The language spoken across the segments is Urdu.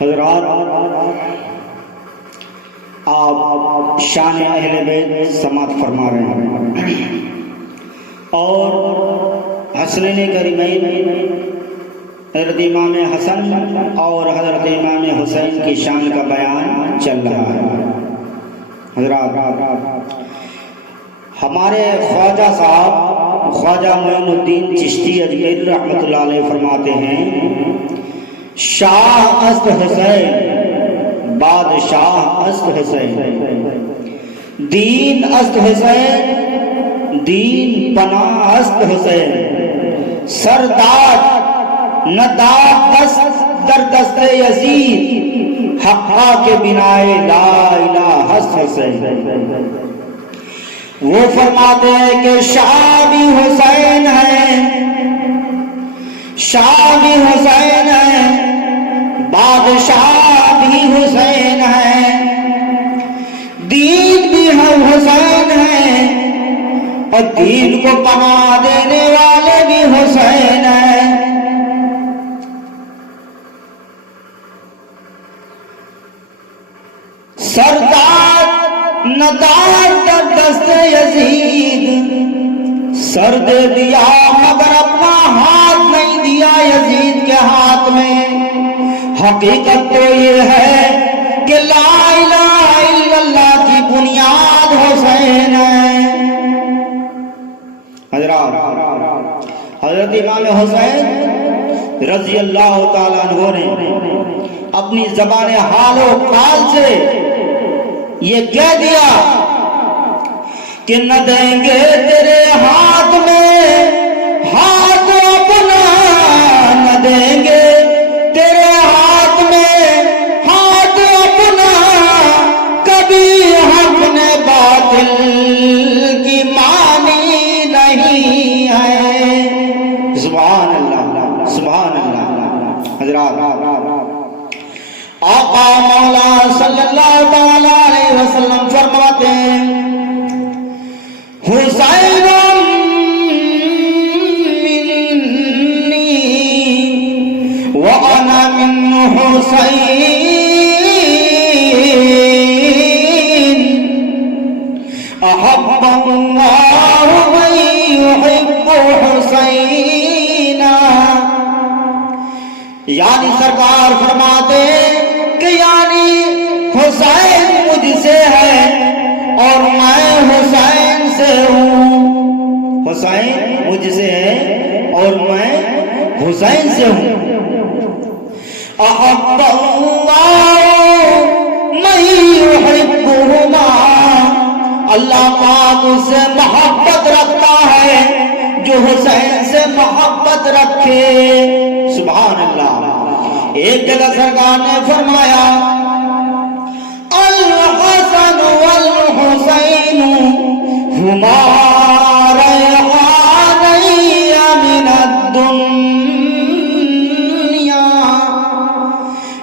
حضرات، آپ شان اہل بیت سماعت فرما رہے ہیں اور حسنین کریمین حضرت امام حسن اور حضرت امام حسین کی شان کا بیان چل رہا ہے۔ حضرات، ہمارے خواجہ صاحب خواجہ معین الدین چشتی اجمیری رحمۃ اللہ علیہ فرماتے ہیں، شاہ است حسین بادشاہ است حسین، دین است حسین دین پناہ است حسین، سرداد نداد دست در دست یزید، حقا کے بنائے لا الہ است حسین۔ وہ فرماتے ہیں کہ شاہ بھی حسین ہے، شاہ بھی حسین ہے، بادشاہ بھی حسین ہے، دین بھی حسین ہے، اور دین کو پناہ دینے والے بھی حسین ہیں۔ سرداد نداد در دست یزید، سر دے دیا مگر اپنا ہاتھ نہیں دیا یزید کے ہاتھ میں۔ حقیقت تو یہ ہے کہ لا الہ الا اللہ کی بنیاد حسین ہے۔ حضرت امام حسین رضی اللہ تعالیٰ عنہ نے اپنی زبان حال و قال سے یہ کہہ دیا کہ نہ دیں گے تیرے ہاتھ میں ہاتھ اپنا، نہ دیں گے تیرے ہاتھ میں ہاتھ اپنا، کبھی حق نے باطل کی مانی نہیں ہے۔ سبحان اللہ، سبحان اللہ۔ حضرات، آقا مولا صلی اللہ تعالی علیہ وسلم فرماتے ہیں، حسین منی وانا من حسین، احب اللہ من يحب حسینا۔ یعنی سرکار فرماتے کہ یعنی حسین مجھ سے ہے اور میں حسین سے ہوں، حسین مجھ سے ہے اور میں حسین سے ہوں۔ احب اللہ من یحبہما، اللہ پاک اس سے محبت رکھتا ہے جو حسین سے محبت رکھے۔ سبحان اللہ۔ ایک جگہ سرکار نے فرمایا، الحسن والحسین ہما ریحانی من الدنیا،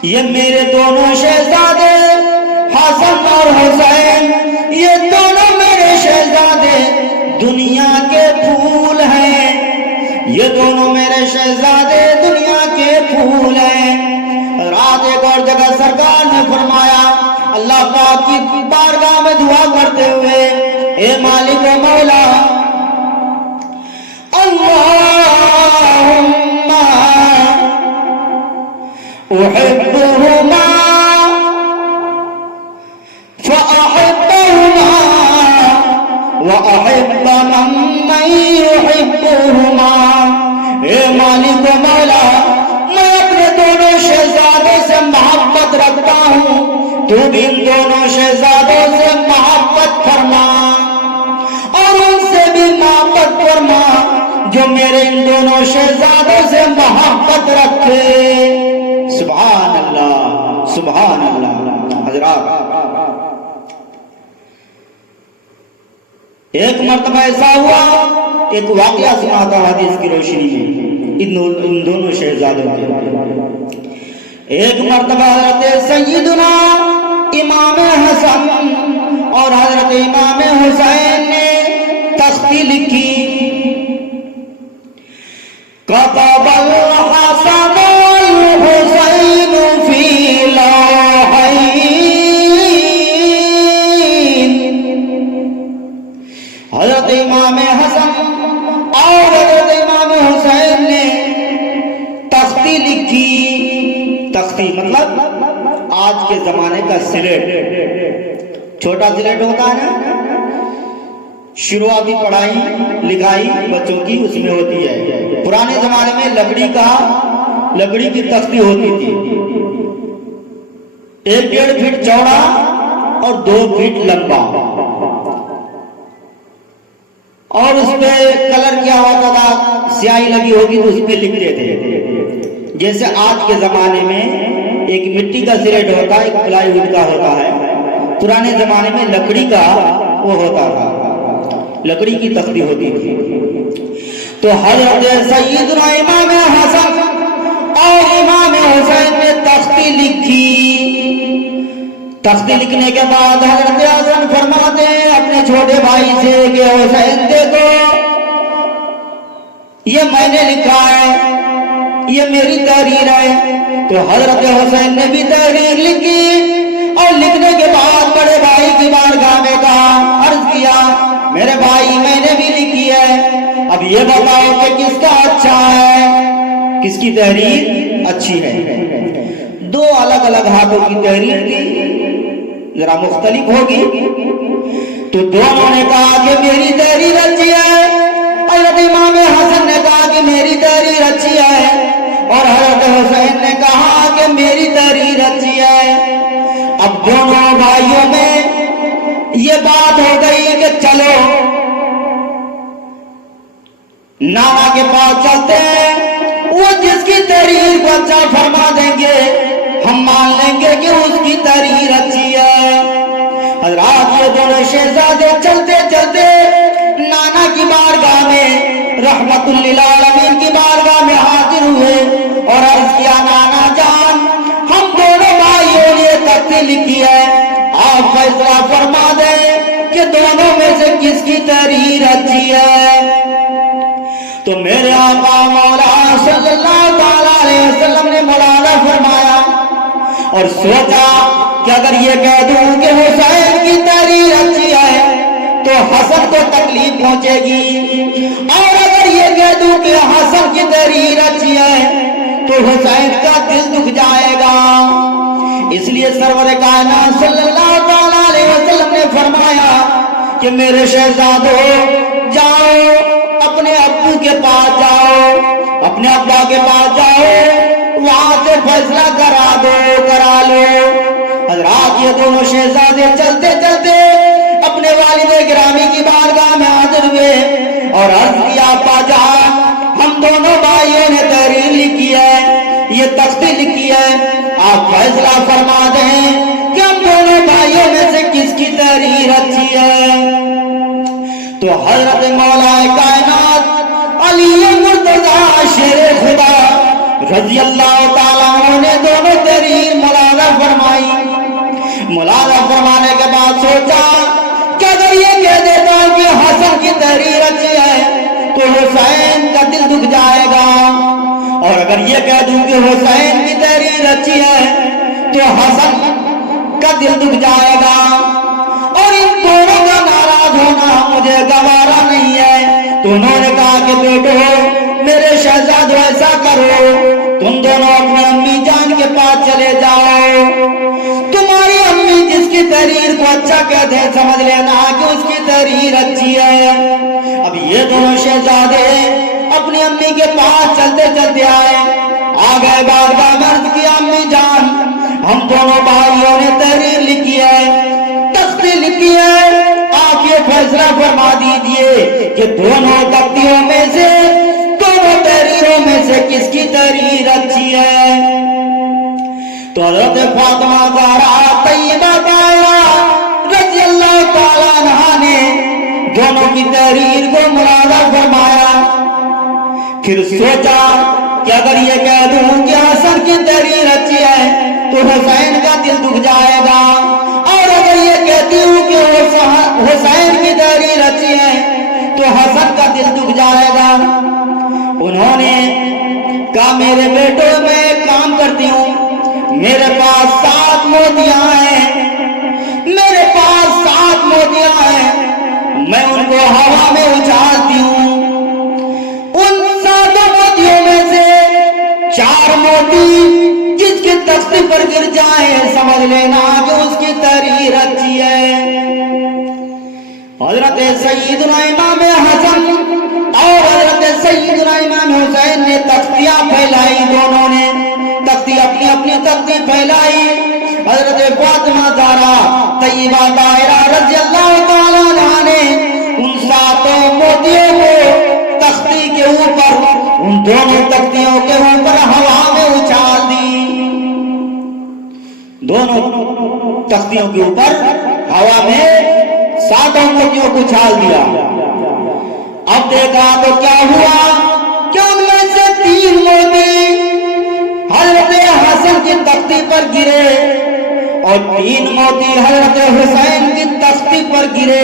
یہ میرے دونوں شہزادے حسن اور حسین، یہ دونوں میرے شہزادے دنیا کے پھول ہیں، یہ دونوں میرے شہزادے دنیا کے پھول ہیں۔ رات ایک اور جگہ سرکار نے فرمایا، اللہ پاک کی بارگاہ میں دعا کرتے ہوئے، اے مالک و مولا، اللہم احبہما فاحبہما واحب من یحبہما۔ اے مالک و مولا، میں اپنے دونوں شہزادوں سے محبت رکھتا ہوں، تو بھی ان دونوں شہزادوں سے محبت فرما اور ان سے بھی محبت فرما جو میرے ان دونوں شہزادوں سے محبت رکھے۔ سبحان اللہ، سبحان اللہ۔ حضرات، ایک مرتبہ ایسا ہوا، ایک واقعہ سنا تھا حدیث کی روشنی میں ان دونوں شہزادوں کے۔ ایک مرتبہ حضرت سیدنا امام حسن اور حضرت امام حسین نے تختی لکھی، كتب الحسن والحسين في تختی مطلب آج کے زمانے کا سلیٹ، چھوٹا سلیٹ ہوتا ہے نا، شروعاتی پڑھائی لکھائی بچوں کی اس میں ہوتی ہے۔ پرانے زمانے میں لکڑی کی تختی ہوتی تھی، 1.5 فٹ چوڑا اور 2 فٹ لمبا، اور اس پہ کلر کیا ہوتا تھا، سیاہی لگی ہوگی تو اس پہ لکھتے تھے۔ جیسے آج کے زمانے میں ایک مٹی کا سلیٹ ہوتا ہے، ایک پلائی ووڈ کا ہوتا ہے، پرانے زمانے میں لکڑی کا وہ ہوتا تھا، لکڑی کی تختی ہوتی تھی۔ تو حضرت سیدنا امام حسن اور امام حسین نے تختی لکھی۔ تختی لکھنے کے بعد حضرت حسن فرماتے ہیں اپنے چھوٹے بھائی سے کہ حسین دیکھو یہ میں نے لکھا ہے، یہ میری تحریر ہے۔ تو حضرت حسین نے بھی تحریر لکھی، اور لکھنے کے بعد بڑے بھائی کی بارگاہ میں کہا، عرض کیا میرے بھائی میں نے بھی لکھی ہے، اب یہ بتاؤ کہ کس کا اچھا ہے، کس کی تحریر اچھی ہے۔ دو الگ الگ ہاتھوں کی تحریر تھی، ذرا مختلف ہوگی، تو دونوں نے کہا کہ میری تحریر اچھی ہے۔ حضرت امام حسن نے کہا کہ میری تحریر اچھی ہے، اور حضرت حسین نے کہا کہ میری تحریر اچھی ہے۔ اب دونوں بھائیوں میں یہ بات ہو گئی کہ چلو نانا کے پاس چلتے ہیں، وہ جس کی تحریر کو اچھا فرما دیں گے ہم مان لیں گے کہ اس کی تحریر اچھی ہے۔ حضرات یہ دونوں شہزادے چلتے چلتے نانا کی بارگاہ میں، رحمت للعالمین کی بارگاہ میں حاضر ہوئے اور عرض کیا نانا جان ہم دونوں بھائیوں نے تختی لکھی ہے، آپ فیصلہ فرما دیں کہ دونوں میں سے کس کی تحریر اچھی ہے۔ تو میرے آقا مولا صلی اللہ علیہ وسلم نے مولانا فرمایا اور سوچا کہ اگر یہ کہہ دوں کہ حسین کی تحریر اچھی ہے تو حسن کو تکلیف پہنچے گی، اور اگر یہ کہہ دوں کہ حسن کی تحریر اچھی ہے تو حسین کا دل دکھ جائے گا۔ اس لیے سرور کائنات صلی اللہ علیہ وسلم نے فرمایا کہ میرے شہزادو جاؤ اپنے ابو کے پاس جاؤ، اپنے ابا کے پاس جاؤ، وہاں سے فیصلہ کرا لو۔ حضرات یہ دونوں شہزادے چلتے چلتے اپنے والد گرامی کی بارگاہ میں حاضر ہوئے اور عرض کیا ابا جان ہم دونوں بھائیوں نے تحریر لکھی ہے، یہ تختی لکھی ہے، آپ فیصلہ فرما دیں کہ ہم دونوں بھائیوں میں سے کس کی تحریر اچھی ہے۔ تو حضرت مولا کائنات علی مرتضی شیر خدا رضی اللہ تعالیٰ عنہ نے دونوں تحریر مولانا فرمائی۔ مولانا فرمانے کے بعد سوچا کہ اگر یہ کہہ دیتا کہ حسن کی تحریر اچھی ہے تو حسین کا دل دکھ جائے گا، اور اگر یہ کہہ دوں کہ حسین کی تحریر اچھی ہے تو حسن کا دل دکھ جائے گا، اور ان دونوں کا ناراض ہونا مجھے گوارا نہیں ہے۔ تو انہوں نے کہا کہ بیٹو میرے شہزادو ایسا کرو تم دونوں اپنی امی جان کے پاس چلے جاؤ، تمہاری امی جس کی تحریر کو اچھا کہتے ہیں سمجھ لینا کہ اس کی تحریر اچھی ہے۔ اب یہ دونوں شہزادے اپنی امی کے پاس چلتے چلتے آئے، آ گئے بارگاہ میں، عرض کیا امی جان ہم دونوں بھائیوں نے تحریر لکھی ہے، تختی لکھی ہے، آپ یہ فیصلہ فرما دیجئے کہ دونوں تختیوں میں سے، دونوں تحریروں میں سے کس کی تحریر اچھی ہے۔ تو حضرت فاطمہ زہرا طیبہ طاہرہ رضی اللہ تعالیٰ عنہا نے دونوں کی تحریر کو ملاحظہ فرمایا، پھر سوچا کہ اگر یہ کہہ دوں کہ حسن کی تحریر اچھی ہے تو حسین کا دل دکھ جائے گا، اور اگر یہ کہتی ہوں کہ حسین کی تحریر اچھی ہے تو حسن کا دل دکھ جائے گا۔ انہوں نے کہا میرے بیٹو میں ایک کام کرتی ہوں، میرے پاس 7 موتیاں ہیں، میرے پاس 7 موتیاں ہیں، میں ان کو ہوا میں اچھالتی ہوں، ان 7 موتیوں میں سے 4 موتی جس کی تختی سمجھ لینا کہ اس کی تحریر اچھی ہے۔ حضرت سیدنا امام حسن اور حضرت سیدنا امام حسین نے تختیاں پھیلائی، دونوں نے تختی اپنی اپنی تختی پھیلائی۔ حضرت فاطمہ زہرا طیبہ طاہرہ رضی اللہ تعالیٰ عنہا نے ان 7 موتیوں کو تختی کے اوپر، ان دونوں تختیوں کے اوپر ہوا میں اچھال دی۔ دونوں تختیوں کے اوپر ہوا میں 7 موتیوں کو اچھال دیا۔ اب دیکھا تو کیا ہوا کہ ان میں سے 3 موتی حضرت حسن کی تختی پر گرے اور 3 موتی حضرت حسین کی تختی پر گرے،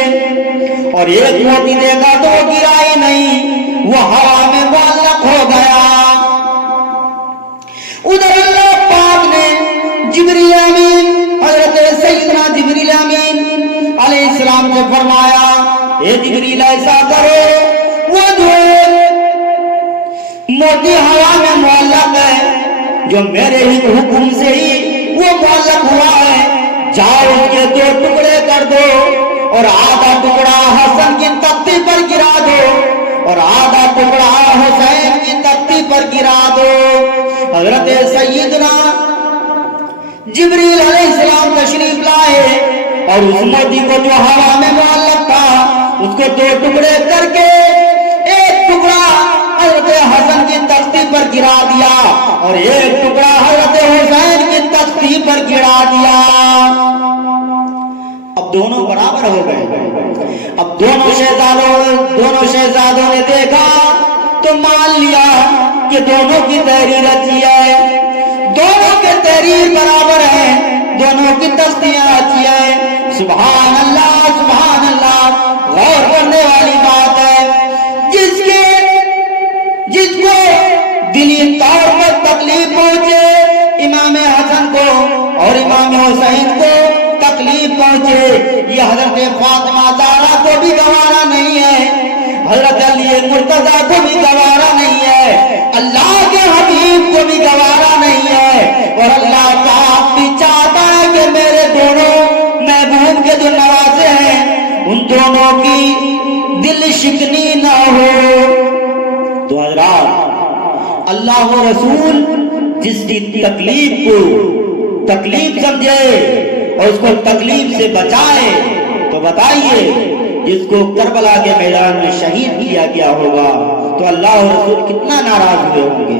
اور 1 موتی دیکھا تو وہ گرا ہی نہیں، وہ ہوا میں معلق ہو گیا۔ ادھر اللہ پاک نے جبریل امین حضرت سیدنا جبریل امین علیہ السلام سے فرمایا، اے جبریل ایسا کرو، وہ جو موتی ہوا میں معلق ہے، جو میرے ہی حکم سے ہی وہ معلق ہوا ہے، جاؤ اس کے 2 ٹکڑے کر دو اور آدھا ٹکڑا حسن کی تختی پر گرا دو اور آدھا ٹکڑا حسین کی تختی پر گرا دو۔ حضرت سیدنا جبریل علیہ السلام تشریف لائے اور اس موتی کو جو ہوا میں معلق تھا اس کو 2 ٹکڑے کر کے 1 ٹکڑا حضرت حسن کی تختی پر گرا دیا اور 1 ٹکڑا حضرت حسین کی تختی پر گرا دیا۔ اب دونوں برابر ہو گئے۔ اب دونوں شہزادوں نے دیکھا تو مان لیا کہ دونوں کی تحریر اچھی ہے، دونوں کے تحریر برابر ہے، دونوں کی تختیاں اچھی ہے۔ سبحان اللہ سبحان اللہ، غور کرنے والی بات ہے۔ جس کو دلی طور پر تکلیف پہنچے، امام حسن کو اور امام حسین کو تکلیف پہنچے، یہ حضرت فاطمہ زہرا کو بھی گوارا نہیں ہے، حضرت علی مرتضیٰ کو بھی گوارا نہیں ہے، اللہ کے حبیب کو بھی گوارا نہیں ہے، اور اللہ پاک بھی چاہتا ہے کہ میرے دونوں محبوب کے جو نوازے ہیں ان دونوں کی دل شکنی نہ ہو۔ تو حضرات، اللہ و رسول جس کی تکلیف کو تکلیف سمجھے اور اس کو تکلیف سے بچائے، تو بتائیے جس کو کربلا کے میدان میں شہید کیا گیا ہوگا تو اللہ و رسول کتنا ناراض ہوئے ہوں گے۔